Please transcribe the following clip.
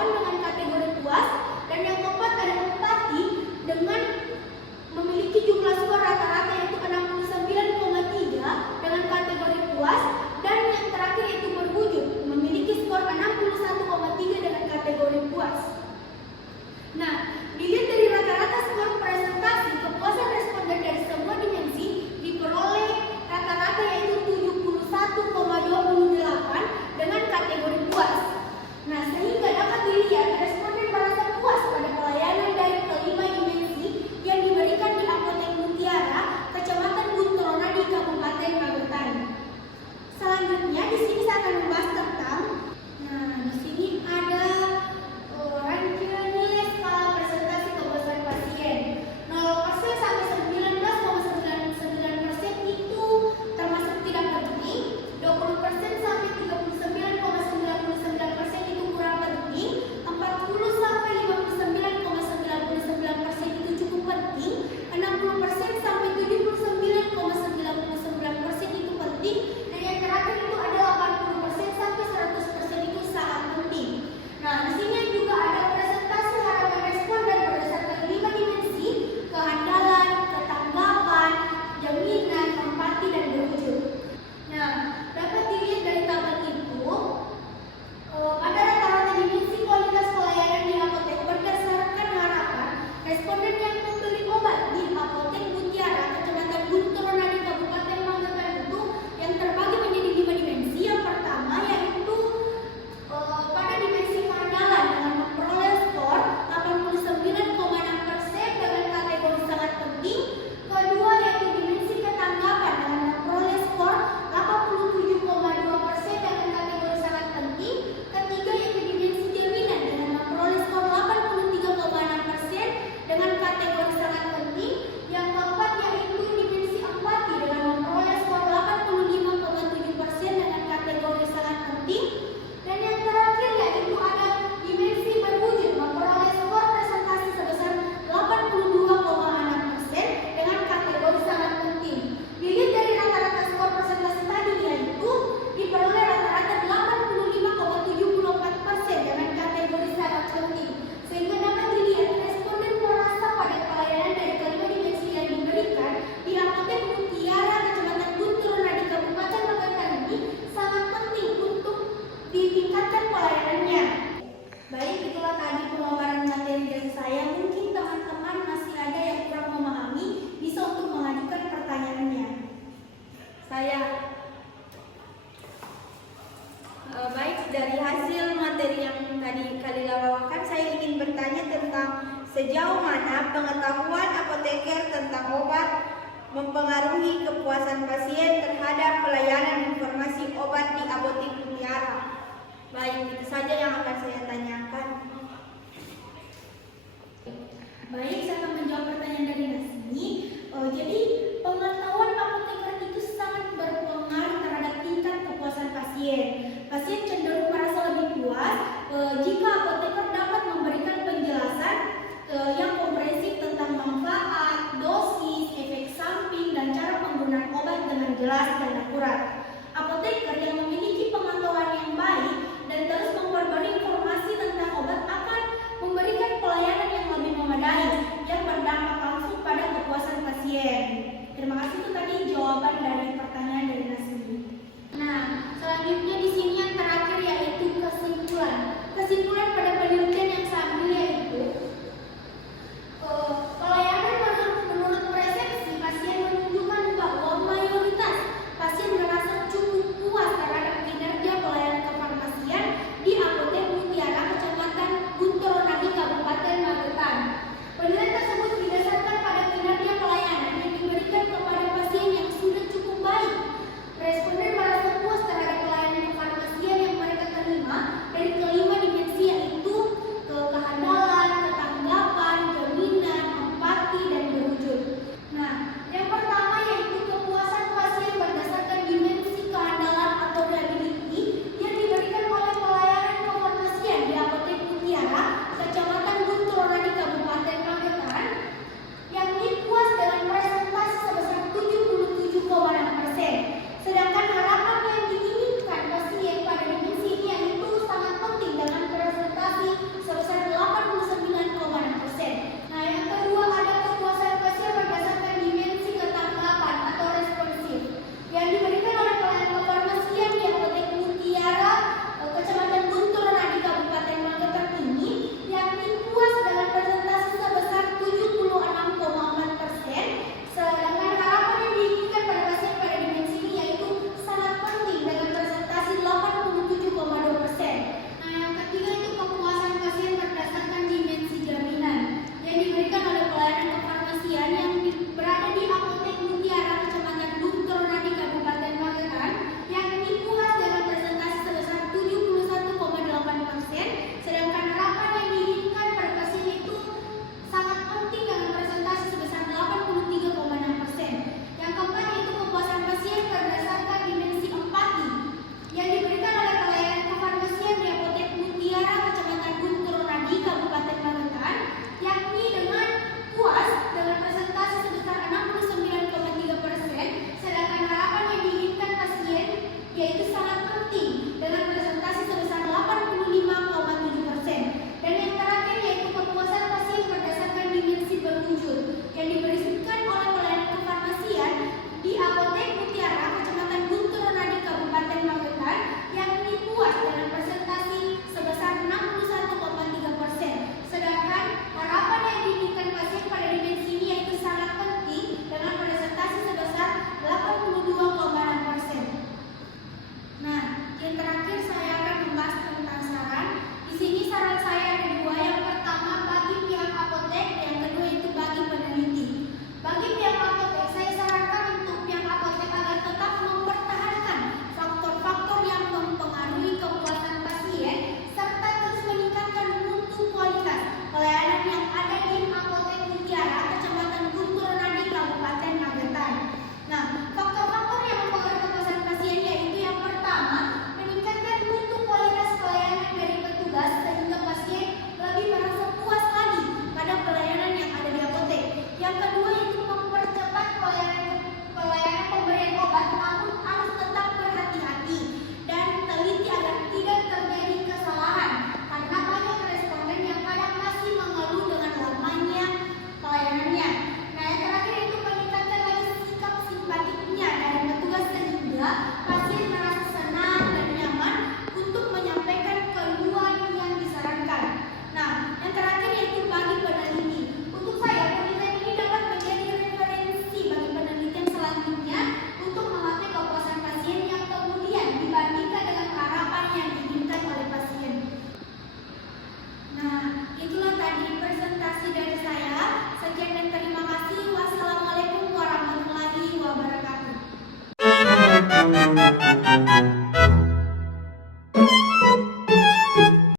tanggapan dengan kategori puas, dan yang keempat ada empati dengan memiliki jumlah skor rata-rata yaitu 69,3 dengan kategori puas, dan yang terakhir yaitu berwujud memiliki skor 61,3 dengan kategori puas. Nah, dilihat dari rata-rata skor presentasi kepuasan responden dari semua dimensi diperoleh rata-rata yaitu 71,28 dengan kategori puas. Nah, sehingga dapat dilihat responden merasa puas pada pelayanan dari kelima dimensi yang diberikan di Apotek Mutiara, Kecamatan Guntur Rona di Kabupaten Magetan. Selanjutnya di sini saya akan membahas tentang, di sini ada rangkaian nilai skala presentasi kepuasan pasien. 0% sampai 19,99% itu termasuk tidak penting, 20% sampai 39,99% itu kurang penting, 40 sampai 59,99% itu cukup penting, 60% sampai 79,99% itu penting, dan yang terakhir itu ada 80% sampai 100% itu sangat penting. Nah, di sini juga ada presentasi harapan responden berdasarkan 5 dimensi: kehandalan, ketanggapan, jaminan, empati, dan berwujud. Nah, dapat dilihat dari tabel itu, pada rata-rata dimensi kualitas pelayanan di apotek berdasarkan harapan responden yang membeli obat di Apotek Mutiara, Kecamatan Guntur Rona di Kabupaten Magetan itu yang terbagi menjadi 5 dimensi. Yang pertama yaitu pada dimensi kehandalan dengan memperoleh skor 89,6% dengan kategori sangat penting. Kedua yaitu dimensi ketanggapan dengan memperoleh skor 87,2% dengan kategori sangat penting. Ketiga yaitu dimensi jaminan dengan memperoleh skor 83,6% dengan kategori sangat penting. Yang keempat yaitu dimensi empati dengan memperoleh skor 85,7% dengan kategori sangat penting. Dan yang terakhir yaitu ada dimensi berwujud memperoleh skor presentasi sebesar 82,6% dengan kategori sangat penting. Dilihat dari rata-rata skor presentasi tadi yaitu diperoleh rata-rata 85,74% dengan kategori sangat penting. Sehingga dapat dilihat responden merasa pada pelayanan dari kelima dimensi yang diberikan di Apotek Mutiara, Kecamatan Guntur Rona di Kabupaten Magetan ini sangat penting untuk ditingkatkan pelayanannya. Baik, itulah tadi pemaparan materi dari saya. Mungkin teman-teman masih ada yang kurang memahami, bisa untuk mengajukan pertanyaannya. Baik, dari hasil materi yang tadi kalian bawakan, saya ingin bertanya tentang sejauh mana pengetahuan apoteker tentang obat mempengaruhi kepuasan pasien terhadap pelayanan informasi obat di Apotek Mutiara. Baik, itu saja yang akan saya tanya.